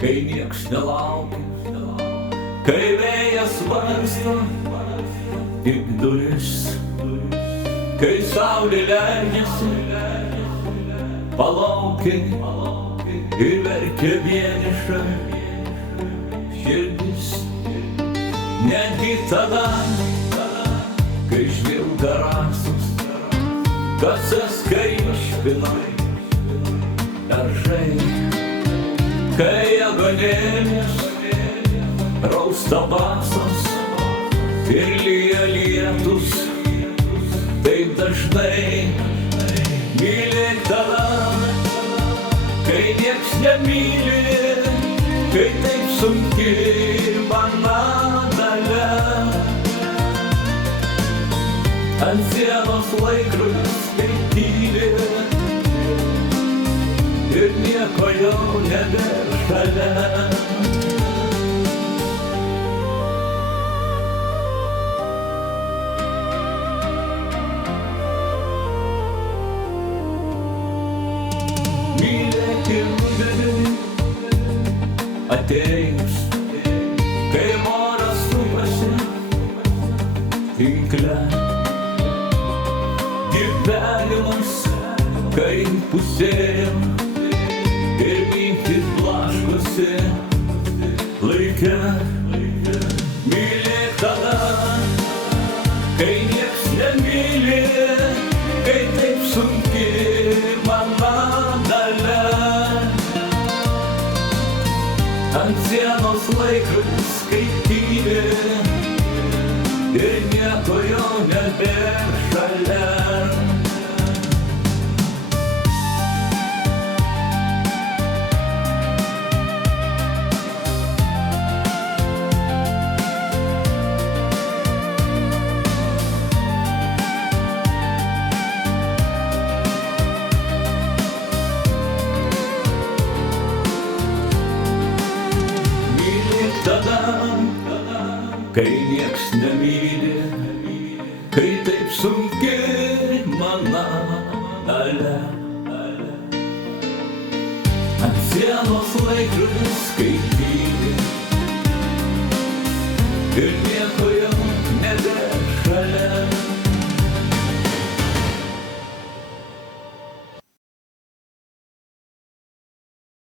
kai nieks nelaukia, kai vėjas varsto tik duris, kai saulė leidžiasi, palaukia ir verkia vieniša širdis. Netgi tada, kai žvilga rasus, kasas kai špinai daržai, kai agonėlės rausta basos ir lyja lietus, taip dažnai mylėk tada, kai nieks nemyli, kai taip sunki mano dalia. Ant sienos laikrodis skaityti ir nieko jau nebėra šalia. Mylėk ir rudenį atėjus, kai oras supasi tinkle. Gyvenimas, kai pusėjam ir mintys blaškosi laike. Mylėk tada, kai nieks nemyli, kai taip sunki mano dalia. Ant sienos laikrodis skaityti ir nieko jau nebėra šalia. Tada, kai nieks nemyli, kai taip sunki mano dalia. Ant sienos laikrodis skaityti ir nieko jau nebėra šalia.